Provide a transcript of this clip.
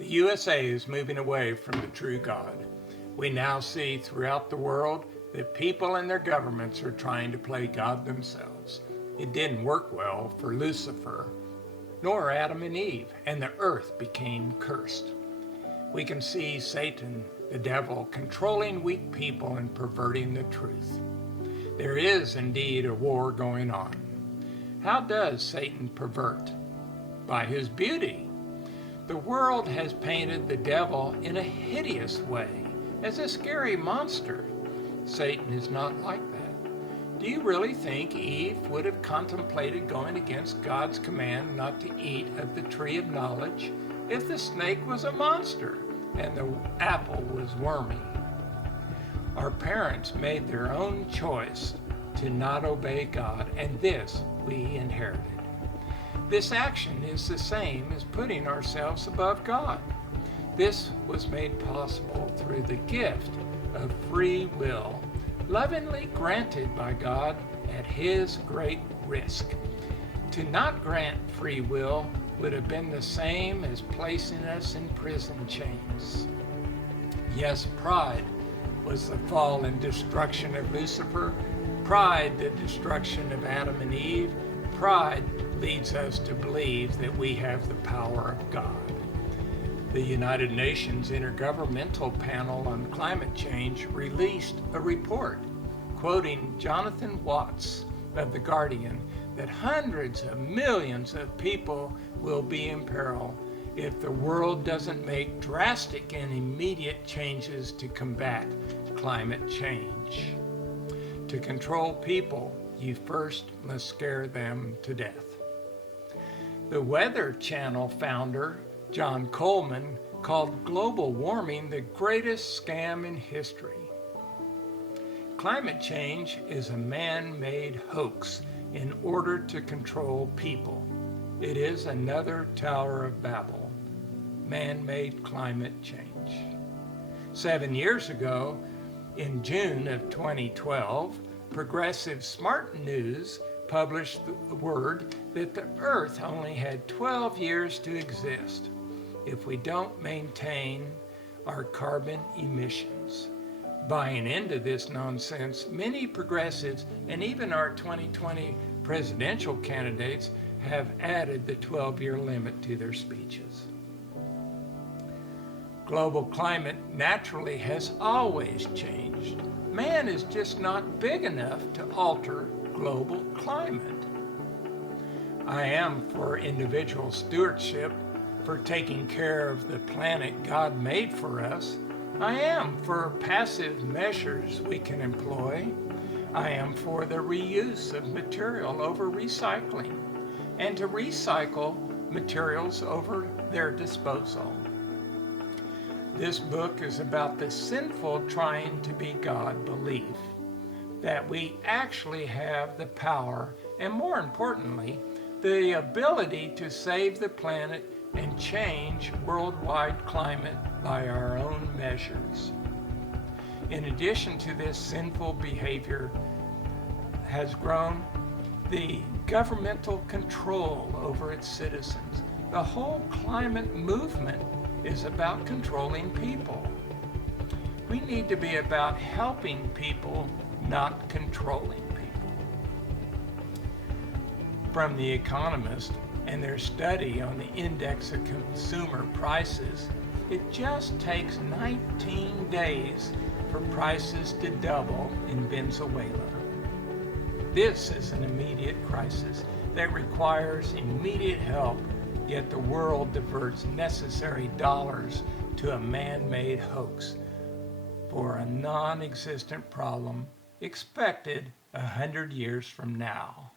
The USA is moving away from the true God. We now see throughout the world that people and their governments are trying to play God themselves. It didn't work well for Lucifer, nor Adam and Eve, and the earth became cursed. We can see Satan, the devil, controlling weak people and perverting the truth. There is indeed a war going on. How does Satan pervert? By his beauty. The world has painted the devil in a hideous way, as a scary monster. Satan is not like that. Do you really think Eve would have contemplated going against God's command not to eat of the tree of knowledge if the snake was a monster and the apple was wormy? Our parents made their own choice to not obey God, and this we inherited. This action is the same as putting ourselves above God. This was made possible through the gift of free will, lovingly granted by God at His great risk. To not grant free will would have been the same as placing us in prison chains. Yes, pride was the fall and destruction of Lucifer. Pride, the destruction of Adam and Eve. Pride leads us to believe that we have the power of God. The United Nations Intergovernmental Panel on Climate Change released a report quoting Jonathan Watts of The Guardian that hundreds of millions of people will be in peril if the world doesn't make drastic and immediate changes to combat climate change. To control people, you first must scare them to death. The Weather Channel founder, John Coleman, called global warming the greatest scam in history. Climate change is a man-made hoax in order to control people. It is another Tower of Babel, man-made climate change. 7 years ago, in June of 2012, Progressive Smart News published the word that the Earth only had 12 years to exist if we don't maintain our carbon emissions. Buying into this nonsense, many progressives and even our 2020 presidential candidates have added the 12-year limit to their speeches. Global climate naturally has always changed. Man is just not big enough to alter global climate. I am for individual stewardship, for taking care of the planet God made for us. I am for passive measures we can employ. I am for the reuse of material over recycling, and to recycle materials over their disposal. This book is about the sinful trying to be God belief, that we actually have the power and, more importantly, the ability to save the planet and change worldwide climate by our own measures. In addition to this sinful behavior has grown the governmental control over its citizens. The whole climate movement is about controlling people. We need to be about helping people, not controlling people. From The Economist and their study on the index of consumer prices, it just takes 19 days for prices to double in Venezuela. This is an immediate crisis that requires immediate help, yet the world diverts necessary dollars to a man-made hoax for a non-existent problem expected 100 years from now.